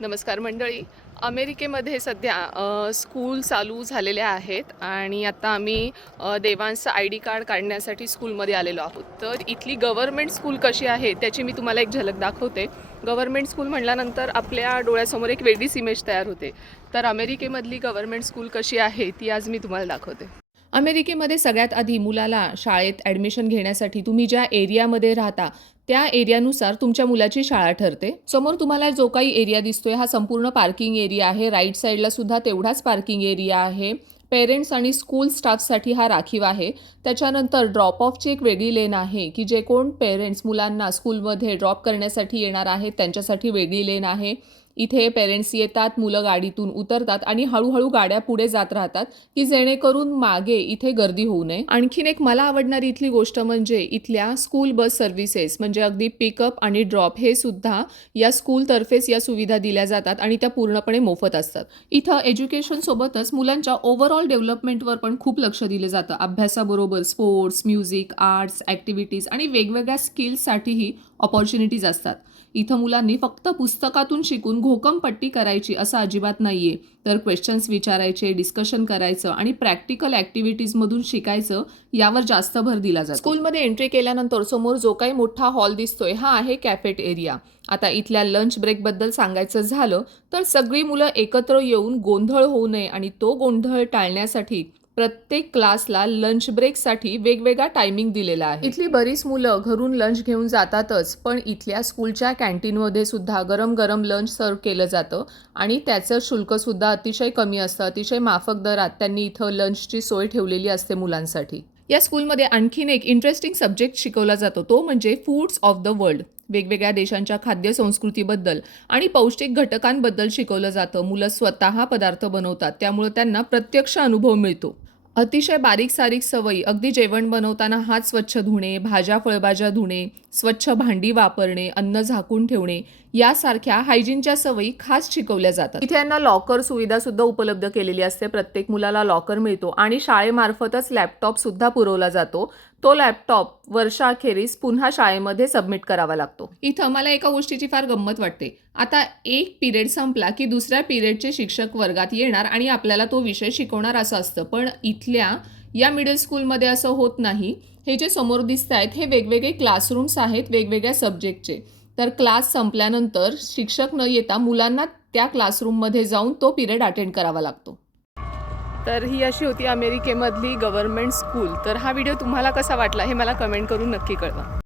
नमस्कार मंडळी. अमेरिकेमध्ये सध्या स्कूल चालू झालेल्या आहेत आणि आता आम्ही देवांचं ID कार्ड काढण्यासाठी स्कूलमध्ये आलेलो आहोत. तर इथली गव्हर्मेंट स्कूल कशी आहे त्याची मी तुम्हाला एक झलक दाखवते. गव्हर्मेंट स्कूल म्हटल्यानंतर आपल्या डोळ्यासमोर एक वेगळीच इमेज तयार होते. तर अमेरिकेमधली गव्हर्मेंट स्कूल कशी आहे ती आज मी तुम्हाला दाखवते. अमेरिकेमध्ये सगळ्यात आधी मुलाला शाळेत ॲडमिशन घेण्यासाठी तुम्ही ज्या एरियामध्ये राहता त्या एरियानुसार तुमच्या मुलाची शाळा ठरते. समोर तुम्हाला जो काही एरिया दिसतोय हा संपूर्ण पार्किंग एरिया आहे. राईट साईडला सुद्धा तेवढाच पार्किंग एरिया आहे. पेरेंट्स आणि स्कूल स्टाफसाठी हा राखीव आहे. त्याच्यानंतर ड्रॉप ऑफची एक वेगळी लेन आहे की जे कोण पेरेंट्स मुलांना स्कूलमध्ये ड्रॉप करण्यासाठी येणार आहेत त्यांच्यासाठी वेगळी लेन आहे. इथे पेरेंट्स येतात, मुलं गाडीतून उतरतात आणि हळूहळू गाड्या पुढे जात राहतात की जेणेकरून मागे इथे गर्दी होऊ नये. आणखीन एक मला आवडणारी इथली गोष्ट म्हणजे इथल्या स्कूल बस सर्व्हिसेस म्हणजे अगदी पिकअप आणि ड्रॉप हे सुद्धा या स्कूलतर्फेच या सुविधा दिल्या जातात आणि त्या पूर्णपणे मोफत असतात. इथं एज्युकेशन सोबतच मुलांच्या ओव्हरऑल डेव्हलपमेंटवर पण खूप लक्ष दिलं जातं. अभ्यासाबरोबर स्पोर्ट्स, म्युझिक, आर्ट्स, ॲक्टिव्हिटीज आणि वेगवेगळ्या स्किल्ससाठीही ऑपॉर्च्युनिटीज असतात. इथं मुलांनी फक्त पुस्तकातून शिकून घोकमपट्टी करायची असं अजिबात नाहीये. तर क्वेश्चन्स विचारायचे, डिस्कशन करायचं आणि प्रॅक्टिकल ॲक्टिव्हिटीजमधून शिकायचं यावर जास्त भर दिला जातो. स्कूलमध्ये एंट्री केल्यानंतर समोर जो काही मोठा हॉल दिसतोय हा आहे कॅफेट एरिया. आता इथल्या लंच ब्रेकबद्दल सांगायचं झालं तर सगळी मुलं एकत्र येऊन गोंधळ होऊ नये आणि तो गोंधळ टाळण्यासाठी प्रत्येक क्लासला लंच ब्रेकसाठी वेगवेगळा टायमिंग दिलेला आहे. इथली बरीच मुलं घरून लंच घेऊन जातातच, पण इथल्या स्कूलच्या कॅन्टीनमध्ये सुद्धा गरम गरम लंच सर्व केलं जातं आणि त्याचं शुल्कसुद्धा अतिशय कमी असतं. अतिशय माफक दरात त्यांनी इथं लंचची सोय ठेवलेली असते मुलांसाठी. या स्कूलमध्ये आणखीन एक इंटरेस्टिंग सब्जेक्ट शिकवला जातो तो म्हणजे फूड्स ऑफ द वर्ल्ड. वेगवेगळ्या देशांच्या खाद्य संस्कृतीबद्दल आणि पौष्टिक घटकांबद्दल शिकवलं जातं. मुलं स्वतः पदार्थ बनवतात त्यामुळे त्यांना प्रत्यक्ष अनुभव मिळतो. अतिशय बारीक सारीक सवयी अगदी जेवण बनवताना हात स्वच्छ धुणे, भाज्या फळभाज्या धुणे, स्वच्छ भांडी वापरणे, अन्न झाकून ठेवणे यासारख्या हायजीनच्या सवयी खास शिकवल्या जातात. इथे यांना लॉकर सुविधा सुद्धा उपलब्ध केलेली असते. प्रत्येक मुलाला लॉकर मिळतो आणि शाळेमार्फतच लॅपटॉप सुद्धा पुरवला जातो. तो लॅपटॉप वर्षाअखेरीस पुन्हा शाळेमध्ये सबमिट करावा लागतो. इथं मला एका गोष्टीची फार गंमत वाटते. आता एक पिरियड संपला की दुसऱ्या पिरियडचे शिक्षक वर्गात येणार आणि आपल्याला तो विषय शिकवणार असं असतं. पण इथल्या या मिडल स्कूलमध्ये असं होत नाही. हे जे समोर दिसत आहेत हे वेगवेगळे क्लासरूम्स आहेत वेगवेगळ्या सब्जेक्टचे. तर क्लास संपल्यानंतर शिक्षक न येता मुलांना त्या क्लासरूममध्ये जाऊन तो पिरियड अटेंड करावा लागतो. तर ही अशी होती अमेरिकेमधली गव्हर्मेंट स्कूल. तर हा व्हिडिओ तुम्हाला कसा वाटला हे मला कमेंट करून नक्की कळवा.